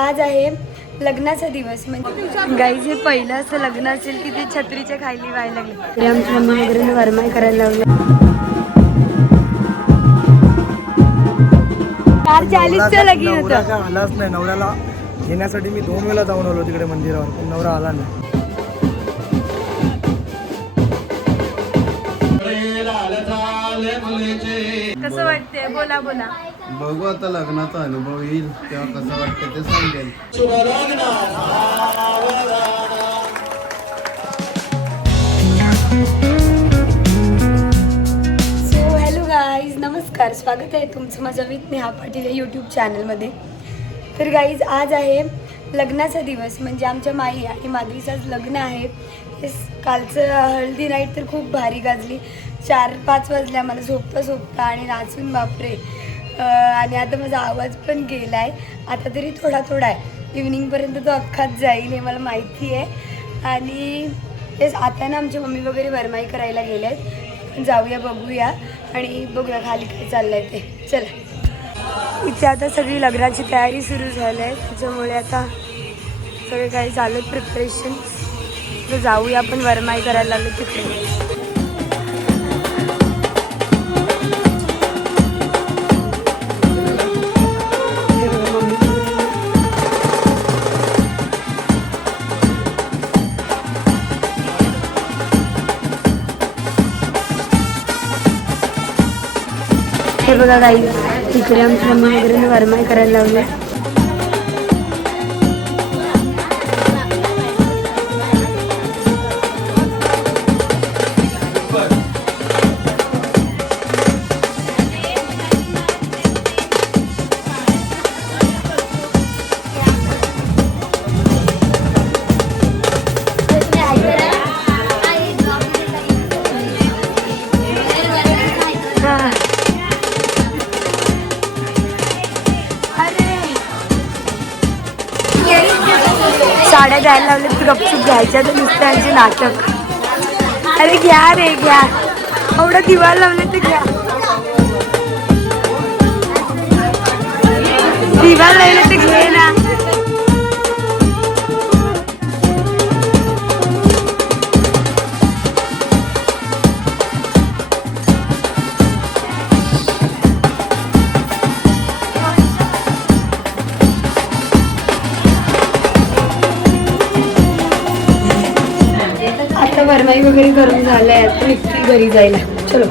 आज आहे लग्नाचा दिवस. म्हणजे गाईज हे पहिलं असं लग्न असेल की ते छत्रीच्या खाली व्हायला लागले. तरी आमची मम्मी वगैरे वरमाई करायला लावले. 4:40चं लगीन होतं. काय आलाच नाही. नवऱ्याला घेण्यासाठी मी 2 वेळा जाऊन आलो तिकडे मंदिरावर, पण नवरा आला नाही. कसं वाटतंय? बोला बोला. बघू आता लग्नाचा अनुभव येईल तेव्हा कसं वाटतं ते सांगेल. सो हॅलो गाईज, नमस्कार. स्वागत आहे तुमचं माझ्या विथ नेहा पाटील या यूट्यूब चॅनलमध्ये. तर गाईज आज आहे लग्नाचा दिवस. म्हणजे आमच्या माई आणि माधवीचंच लग्न आहे. हे कालचं हळदी नाईट तर खूप भारी गाजली. 4-5 वाजले आम्हाला झोपता आणि नाचून बापरे. आणि आता माझा आवाज पण गेला आहे. आता तरी थोडा आहे. इव्हनिंगपर्यंत तो अख्खाच जाईल हे मला माहिती आहे. आणि तेच आता ना आमची मम्मी वगैरे वरमाई करायला गेले आहेत. जाऊया बघूया आणि बघूया खाली काय चाललं आहे ते. चला, इथे आता सगळी लग्नाची तयारी सुरू झाली आहे. त्याच्यामुळे आता सगळे काही चालू आहेत प्रिपरेशन. तर जाऊया आपण वरमाई करायला लागलो तिकडे. हे बघा गाई, तिकडे आमची मम्मी वगैरे वरमाई करायला लावले. साड्या द्यायला लावले तर गपचूप घ्यायच्या तर नुसत्यांचे नाटक. अरे घ्या रे घ्या, एवढं दिवा लावले तर घ्या. दिवा लावले तर घे ना. वरमाई वगैरे करून झालंय. आता निघते घरी जायला. चलो.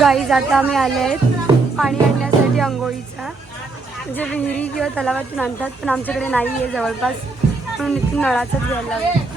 गाईज आता आम्ही आले आहेत पाणी आणण्यासाठी अंघोळीचा. म्हणजे विहिरी किंवा तलावातून आणतात, पण आमच्याकडे नाही आहे जवळपास, म्हणून इथून नळाचंच घ्यायला लागेल.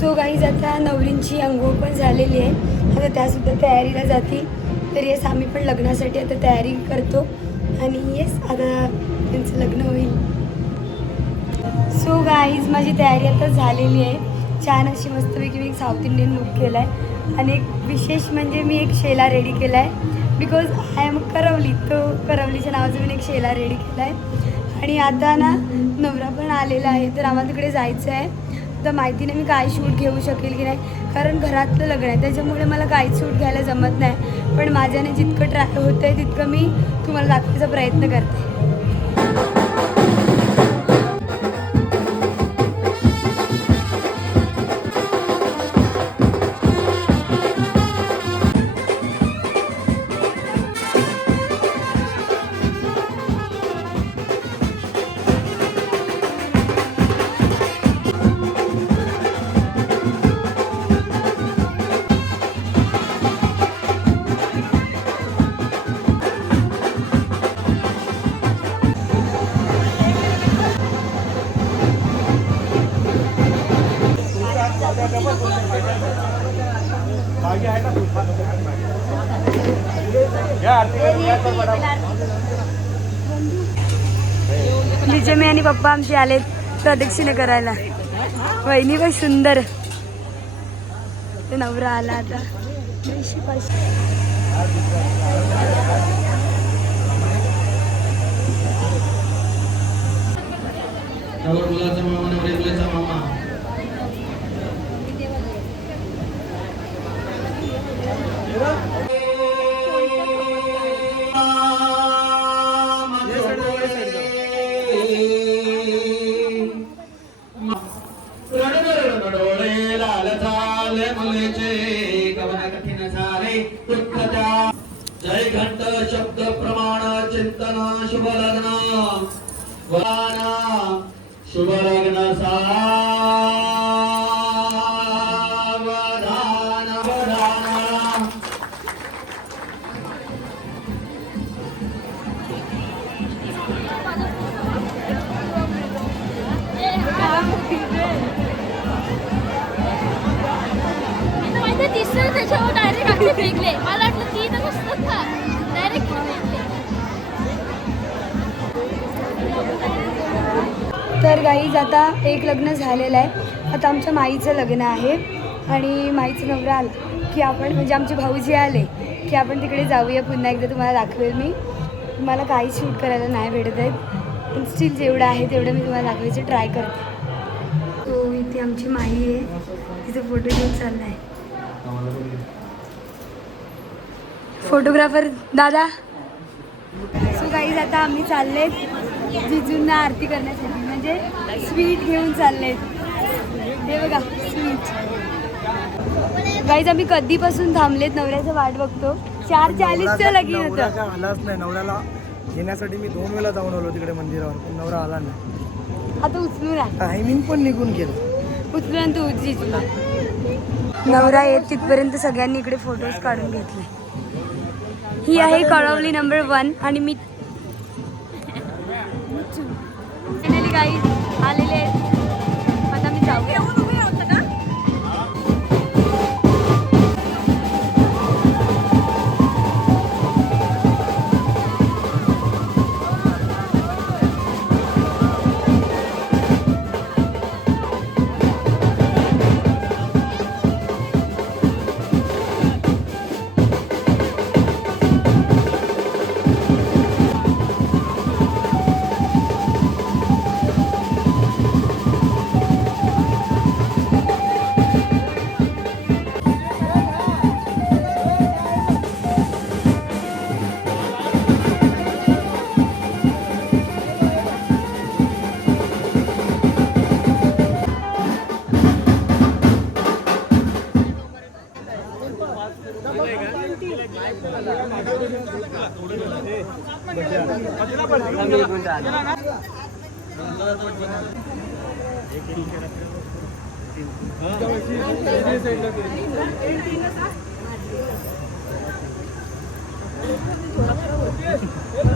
सो गाईज आता नवरींची अंघोळ पण झालेली आहे, आता त्यासुद्धा तयारीला जातील. तर येस आम्ही पण लग्नासाठी आता तयारी करतो आणि येस आता त्यांचं लग्न होईल. सो गाईज माझी तयारी आता झालेली आहे. छान अशी मस्तपैकी मी एक साऊथ इंडियन लुक केला आहे आणि एक विशेष म्हणजे मी एक शेला रेडी केला आहे बिकॉज आय एम करवली. तो करवलीच्या नावाचा मी एक शेला रेडी केला आहे आणि आता ना नवरा पण आलेला आहे, तर आम्हाला तिकडे जायचं आहे. तर माहिती नाही मी काय शूट घेऊ शकेल की नाही, कारण घरातलं लग्न आहे त्याच्यामुळे मला काहीच शूट घ्यायला जमत नाही, पण माझ्याने जितकं ट्राय होतं आहे तितकं मी तुम्हाला दाखवायचा प्रयत्न करते. मी आणि पप्पा आमचे आले प्रदक्षिणे करायला. वहिनी पण सुंदर, नवरा आला आता. जय घंट शब्द प्रमाण चिंतन शुभ लग्न शुभ लग्न सावधान वधान. त्याच्यावर डायरेक्ट आम्ही फेकले. मला वाटलं ती तर नसतात का डायरेक्ट फेकले. तर गाईज आता एक लग्न झालेलं आहे, आता आमच्या माईचं लग्न आहे आणि माईचं नवरा आला की आपण म्हणजे आमचे भाऊजी आले की आपण तिकडे जाऊया. पुन्हा एकदा तुम्हाला दाखवेल मी. मला काही शूट करायला नाही भेटत आहेत, पण स्टील जेवढं आहे तेवढं मी तुम्हाला दाखवायचे ट्राय करते. तो इथे आमची माई आहे, तिथे फोटो घेऊन चालला आहे. फोटोग्राफर दादा. सो गाईज आता आम्ही चालले जिजूंना आरती करण्यासाठी, म्हणजे स्वीट घेऊन चालले. हे बघा स्वीट. गाईज आम्ही कधीपासून थांबलेत, नवऱ्याचं वाट बघतो. 4:40चं लगीन होतं. आलाच नाही. नवऱ्याला घेण्यासाठी मी 2 वेळा जाऊन आलो तिकडे मंदिरावर, पण नवरा आला नाही. आता उचलू ना, टायमिंग पण निघून गेलं. उचलू आणि तू उचलीच. नवरा येत तिथपर्यंत सगळ्यांनी इकडे फोटोज काढून घेतले. ही आहे कळवली नंबर 1 आणि मी काही आलेले आहेत. आता मी जाऊ.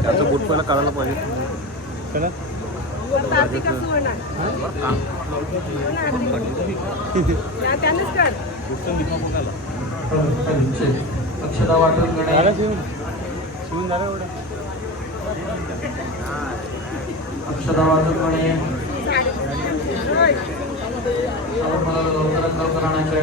त्याचं बूट पहिला काढायला पाहिजे. अक्षता वाटून गणे अक्षता वाटून गणे लवकरात आणायचे.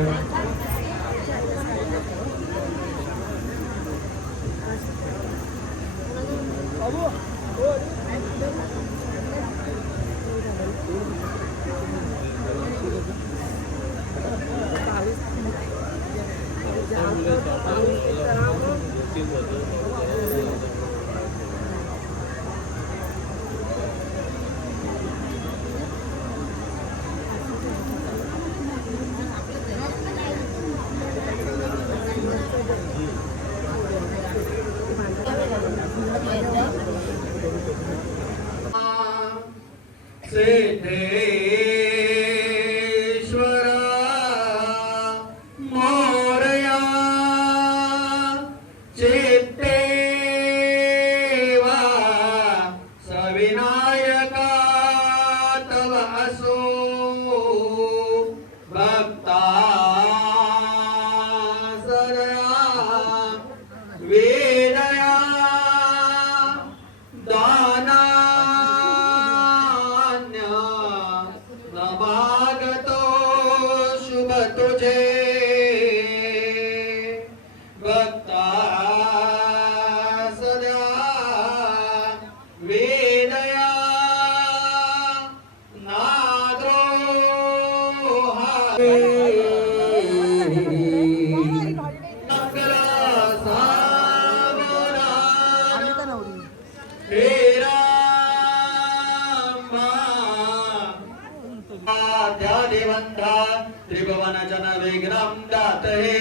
त्रिभुवन जन विघ्नं दातये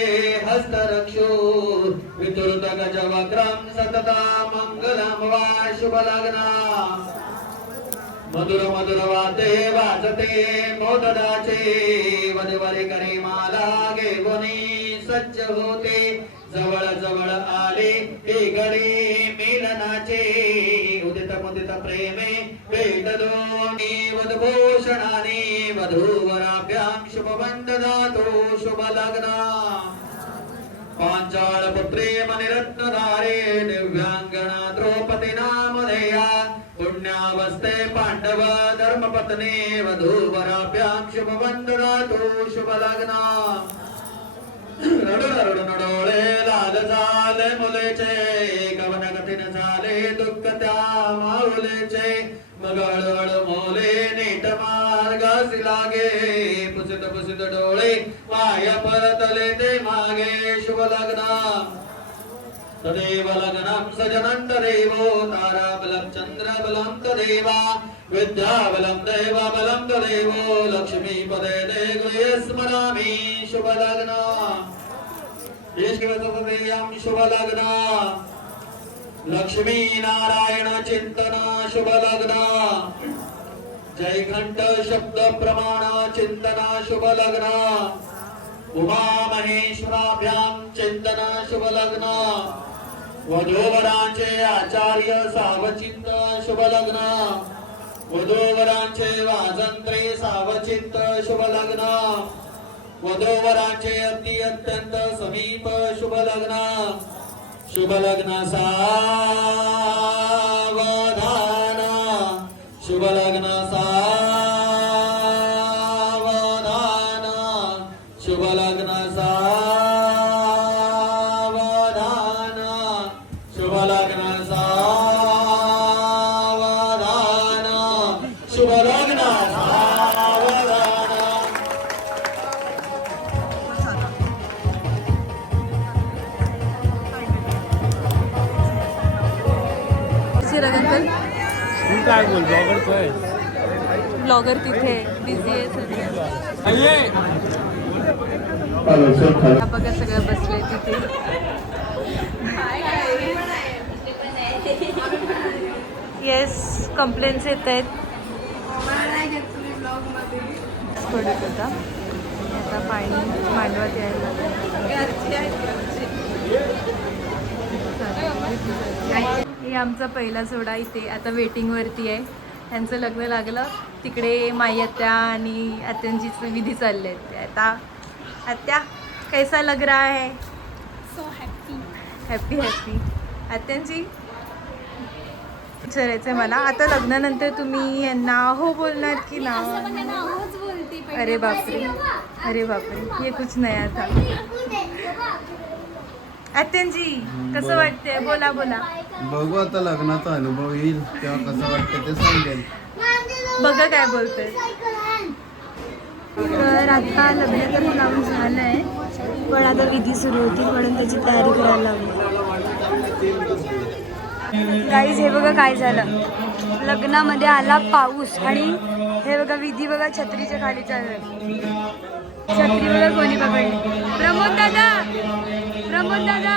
हस्तरक्षो वितुरत गजवक्त्रं सतता मंगलं वा शुभ लग्ना मधुर मधुर वाते वाजते मोददाचे वधवरे करे माला गे गुणी सज्ज होते जवळ जवळ आले हे गडे मिलनाचे उदित मुदित प्रेमे वेद दोनी वधभूषणाने वधूवराभ्यां शुभ वंदनातो शुभ लग्ना पांचाळ पुत्रे मणिरत्नधारे दिव्यांगना द्रौपदी नामधेया पुण्यावस्थे पांडव धर्मपत्नी वधूवराभ्यां शुभ वंदनातो शुभ लग्ना रडोळे लाल झाले मुलेचे गवन कठीण झाले दुःख त्या माऊलेचे मग हळूहळू मोले नीट मार्गासी लागे पुसित पुसित डोळे पाया परतले ते मागे शुभ लग्ना तदेव लग्नं सजनं तदेवो ताराबलं चंद्रबलं तदेवा विद्याबलं देवबलं तदेवो लक्ष्मीपदे देवये स्मरामि शुभ लग्ना येष्किवतोपदेयं शुभ लग्ना लक्ष्मी नारायण चिंतन शुभ लग्ना जय घंट शब्द प्रमाण चिंतन शुभ लग्न उमा महेश्वराभ्याम चिंतन शुभ लग्न वधूवरांचे आचार्य सावचिंत शुभ लग्न वधूवरांचे वाजंत्रे सावचिंत शुभ लग्न वधूवरांचे अति अत्यंत समीप शुभ लग्न सावधान शुभ लग्न सावधान शुभ लग्न सावधान शुभ लग्न सावधान शुभ लग्न सावधान. काय बोल ब्लॉगर ब्लॉगर तिथे बिझी आहे सध्या. बघा सगळं बसले तिथे. येस कंप्लेंट्स येत आहेत. पडत होता आता पाणी मांडवात यायला. हे आमचा पहिला सोडा इथे आता वेटिंगवरती आहे. त्यांचं लग्न लागलं तिकडे माई आत्या आणि आत्यांचीच विधी चालले आहेत. आता आत्या कैसा लग रहा है? So happy. Happy happy. आत्यांची विचारायचं आहे मला, आता लग्नानंतर तुम्ही यांना हो बोलणार की ना? आवाज बोलते. अरे बापरे, अरे बापरे, ये कुछ नया था. आत्यांजी कसं वाटतंय? बोला बोला. बघू आता लग्नाचा अनुभव येईल तेव्हा कसं वाटतं ते सांगेल. बघा काय बोलतोय. तर आता लग्न तर लावून झालं आहे, पण आता विधी सुरू होती म्हणून त्याची तयारी करायला लागली. गाईज हे बघा काय झालं, लग्नामध्ये आला पाऊस आणि हे बघा विधी बघा छत्रीच्या खाली चालू. छत्री बघा कोणी पकडली. प्रमोद दादा, प्रमोद दादा.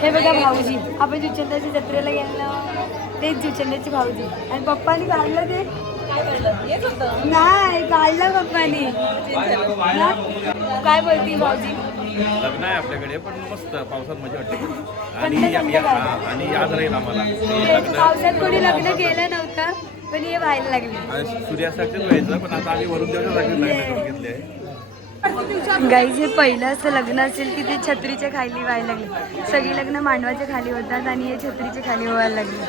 हे बघा भाऊजी, आपण जुचंदाच्या जत्रेला गेलो तेच जुचंदाचे भाऊजी. आणि पप्पानी काढलं ते नाही, काढलं पप्पानी. काय बोलती भाऊजी? लग्न आहे आपल्याकडे पण मस्त पावसात मजा वाटते. आणि याद राहील आम्हाला पावसात कोणी लग्न केलं नव्हतं पण हे व्हायला लागले. सूर्यासारखंच व्हायचं पण आता आम्ही वरून देवाच्या जागी लग्न करून घेतले आहे. गाईज हे पहिलं असं लग्न असेल की ते छत्रीच्या खाली व्हायला लागले. सगळी लग्न मांडवाच्या खाली होतात आणि हे छत्रीच्या खाली व्हायला लागले.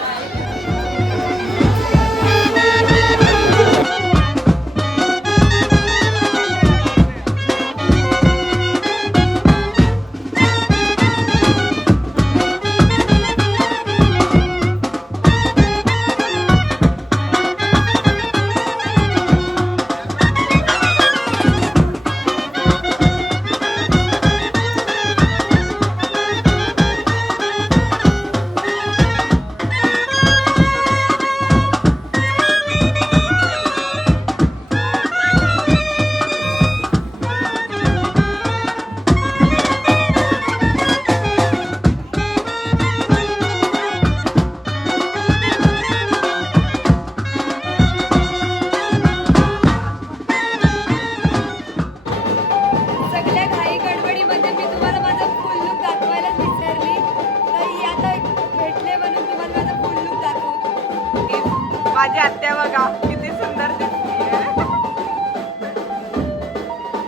माझी आत्या बघा किती सुंदर दिसते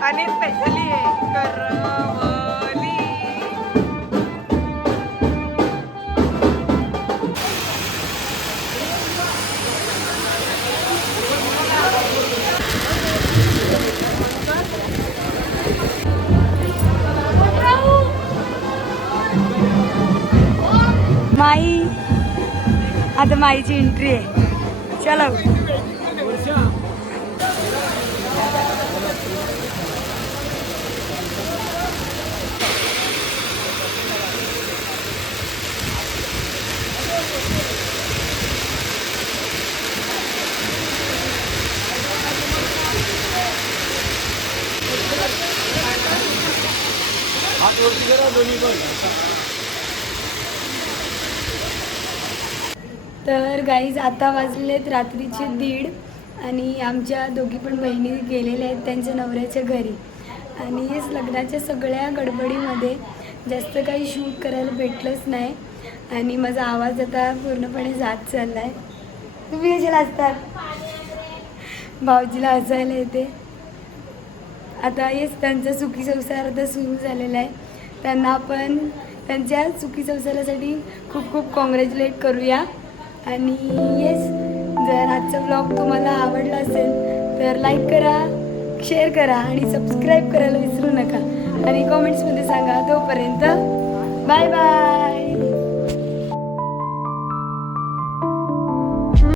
आणि स्पेशली आहे करवली. माई, आता माईची एंट्री आहे. चलो. तर गाईज आता वाजलेत रात्रीचे 1:30 आणि आमच्या दोघी पण बहिणी गेलेल्या आहेत त्यांच्या नवऱ्याच्या घरी. आणि हेच लग्नाच्या सगळ्या गडबडीमध्ये जास्त काही शूट करायला भेटलंच नाही आणि माझा आवाज आता पूर्णपणे जात चालला आहे. तुम्ही कशाला असतात? भाऊजीला हसायला येते. आता हेच त्यांचा सुखी संसार आता सुरू झालेला आहे. त्यांना आपण त्यांच्या सुखी संसारासाठी खूप खूप कॉंग्रॅच्युलेट करूया. आणि येस, जर आजचा व्लॉग तुम्हाला आवडला असेल तर लाईक करा, शेअर करा आणि सबस्क्राईब करायला विसरू नका. आणि कॉमेंट्समध्ये सांगा. तोपर्यंत बाय बाय.